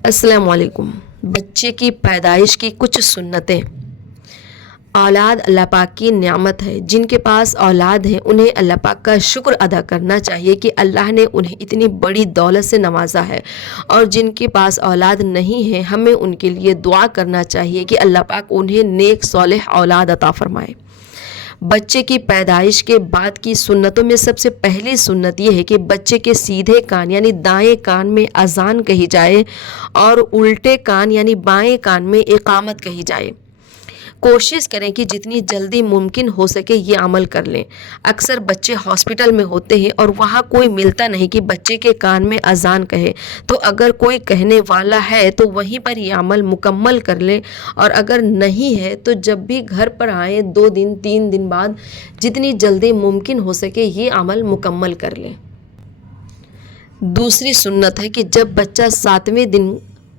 السلام علیکم۔ بچے کی پیدائش کی کچھ سنتیں۔ اولاد اللہ پاک کی نعمت ہے۔ جن کے پاس اولاد ہیں انہیں اللہ پاک کا شکر ادا کرنا چاہیے کہ اللہ نے انہیں اتنی بڑی دولت سے نوازا ہے، اور جن کے پاس اولاد نہیں ہے ہمیں ان کے لیے دعا کرنا چاہیے کہ اللہ پاک انہیں نیک صالح اولاد عطا فرمائے۔ بچے کی پیدائش کے بعد کی سنتوں میں سب سے پہلی سنت یہ ہے کہ بچے کے سیدھے کان یعنی دائیں کان میں اذان کہی جائے اور الٹے کان یعنی بائیں کان میں اقامت کہی جائے۔ کوشش کریں کہ جتنی جلدی ممکن ہو سکے یہ عمل کر لیں۔ اکثر بچے ہاسپٹل میں ہوتے ہیں اور وہاں کوئی ملتا نہیں کہ بچے کے کان میں اذان کہے، تو اگر کوئی کہنے والا ہے تو وہیں پر یہ عمل مکمل کر لیں، اور اگر نہیں ہے تو جب بھی گھر پر آئیں 2 دن 3 دن بعد جتنی جلدی ممکن ہو سکے یہ عمل مکمل کر لیں۔ دوسری سنت ہے کہ جب بچہ 7ویں دن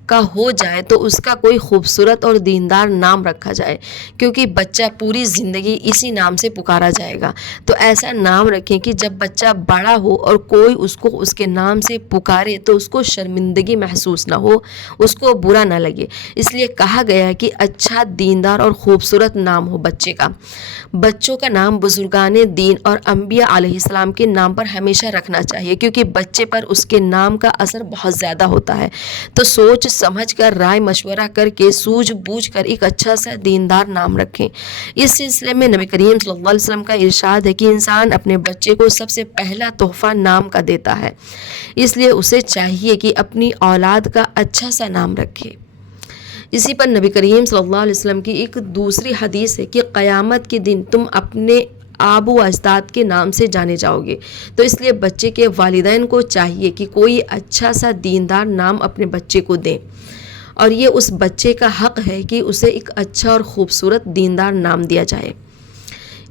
کا ہو جائے تو اس کا کوئی خوبصورت اور دیندار نام رکھا جائے، کیونکہ بچہ پوری زندگی اسی نام سے پکارا جائے گا۔ تو ایسا نام رکھیں کہ جب بچہ بڑا ہو اور کوئی اس کو اس کے نام سے پکارے تو اس کو شرمندگی محسوس نہ ہو، اس کو برا نہ لگے۔ اس لیے کہا گیا ہے کہ اچھا دیندار اور خوبصورت نام ہو بچے کا۔ بچوں کا نام بزرگان دین اور انبیاء علیہ السلام کے نام پر ہمیشہ رکھنا چاہیے، کیونکہ بچے پر اس کے نام کا اثر بہت زیادہ ہوتا ہے۔ تو سوچ سمجھ کر، رائے مشورہ کر کے، سوجھ بوجھ کر ایک اچھا سا دیندار نام رکھیں۔ اس سلسلے میں نبی کریم صلی اللہ علیہ وسلم کا ارشاد ہے کہ انسان اپنے بچے کو سب سے پہلا تحفہ نام کا دیتا ہے، اس لیے اسے چاہیے کہ اپنی اولاد کا اچھا سا نام رکھے۔ اسی پر نبی کریم صلی اللہ علیہ وسلم کی ایک دوسری حدیث ہے کہ قیامت کے دن تم اپنے آبا و اجداد کے نام سے جانے جاؤ گے۔ تو اس لیے بچے کے والدین کو چاہیے کہ کوئی اچھا سا دیندار نام اپنے بچے کو دیں، اور یہ اس بچے کا حق ہے کہ اسے ایک اچھا اور خوبصورت دیندار نام دیا جائے۔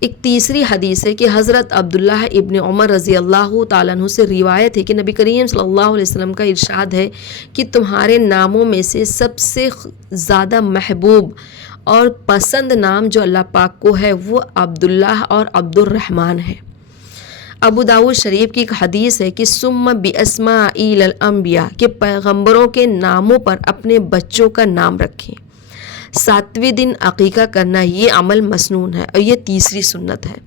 ایک تیسری حدیث ہے کہ حضرت عبداللہ ابن عمر رضی اللہ تعالیٰ عنہ سے روایت ہے کہ نبی کریم صلی اللہ علیہ وسلم کا ارشاد ہے کہ تمہارے ناموں میں سے سب سے زیادہ محبوب اور پسند نام جو اللہ پاک کو ہے وہ عبداللہ اور عبد الرحمن ہے۔ ابو داؤد شریف کی ایک حدیث ہے کہ ثم باسماء الانبیاء، کہ پیغمبروں کے ناموں پر اپنے بچوں کا نام رکھیں۔ 7ویں دن عقیقہ کرنا یہ عمل مسنون ہے، اور یہ تیسری سنت ہے۔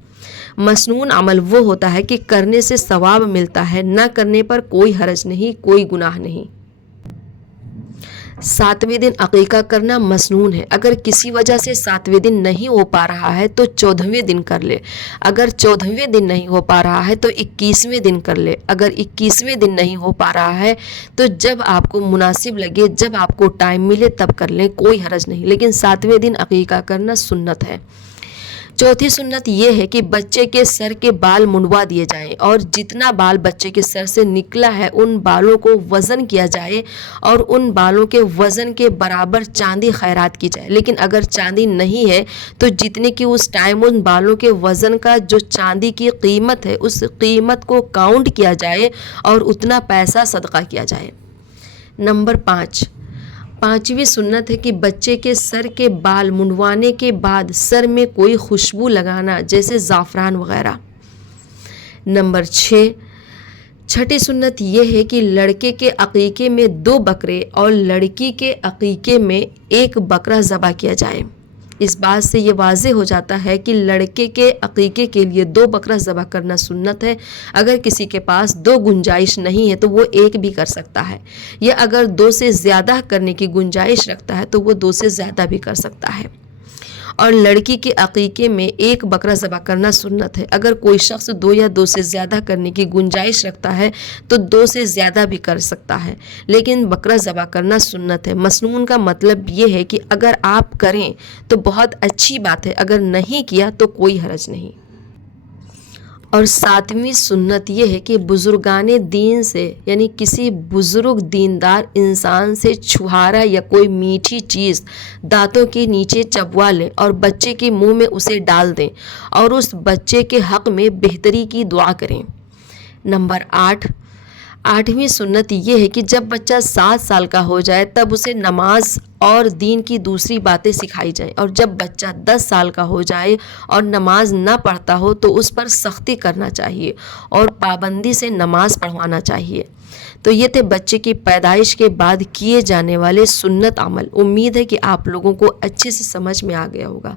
مسنون عمل وہ ہوتا ہے کہ کرنے سے ثواب ملتا ہے، نہ کرنے پر کوئی حرج نہیں، کوئی گناہ نہیں۔ 7ویں دن عقیقہ کرنا مسنون ہے۔ اگر کسی وجہ سے 7ویں دن نہیں ہو پا رہا ہے تو 14ویں دن کر لے۔ اگر 14ویں دن نہیں ہو پا رہا ہے تو 21ویں دن کر لے۔ اگر 21ویں دن نہیں ہو پا رہا ہے تو جب آپ کو مناسب لگے، جب آپ کو ٹائم ملے تب کر لیں، کوئی حرج نہیں، لیکن 7ویں دن عقیقہ کرنا سنت ہے۔ چوتھی سنت یہ ہے کہ بچے کے سر کے بال منڈوا دیے جائیں، اور جتنا بال بچے کے سر سے نکلا ہے ان بالوں کو وزن کیا جائے، اور ان بالوں کے وزن کے برابر چاندی خیرات کی جائے۔ لیکن اگر چاندی نہیں ہے تو جتنے کی اس ٹائم ان بالوں کے وزن کا جو چاندی کی قیمت ہے اس قیمت کو کاؤنٹ کیا جائے اور اتنا پیسہ صدقہ کیا جائے۔ نمبر 5، سنت ہے کہ بچے کے سر کے بال منڈوانے کے بعد سر میں کوئی خوشبو لگانا، جیسے زعفران وغیرہ۔ نمبر 6، سنت یہ ہے کہ لڑکے کے عقیقے میں 2 بکرے اور لڑکی کے عقیقے میں 1 بکرا ذبح کیا جائے۔ اس بات سے یہ واضح ہو جاتا ہے کہ لڑکے کے عقیقے کے لیے 2 بکرا ذبح کرنا سنت ہے۔ اگر کسی کے پاس 2 گنجائش نہیں ہے تو وہ 1 بھی کر سکتا ہے، یا اگر 2 سے زیادہ کرنے کی گنجائش رکھتا ہے تو وہ 2 سے زیادہ بھی کر سکتا ہے۔ اور لڑکی کے عقیقے میں 1 بکرا ذبح کرنا سنت ہے۔ اگر کوئی شخص 2 یا 2 سے زیادہ کرنے کی گنجائش رکھتا ہے تو 2 سے زیادہ بھی کر سکتا ہے، لیکن بکرا ذبح کرنا سنت ہے۔ مسنون کا مطلب یہ ہے کہ اگر آپ کریں تو بہت اچھی بات ہے، اگر نہیں کیا تو کوئی حرج نہیں۔ اور 7ویں سنت یہ ہے کہ بزرگان دین سے، یعنی کسی بزرگ دیندار انسان سے چھہارا یا کوئی میٹھی چیز دانتوں کے نیچے چبوا لیں اور بچے کے منہ میں اسے ڈال دیں، اور اس بچے کے حق میں بہتری کی دعا کریں۔ نمبر 8، 8ویں سنت یہ ہے کہ جب بچہ 7 سال کا ہو جائے تب اسے نماز اور دین کی دوسری باتیں سکھائی جائیں، اور جب بچہ 10 سال کا ہو جائے اور نماز نہ پڑھتا ہو تو اس پر سختی کرنا چاہیے اور پابندی سے نماز پڑھوانا چاہیے۔ تو یہ تھے بچے کی پیدائش کے بعد کیے جانے والے سنت عمل۔ امید ہے کہ آپ لوگوں کو اچھے سے سمجھ میں آ گیا ہوگا۔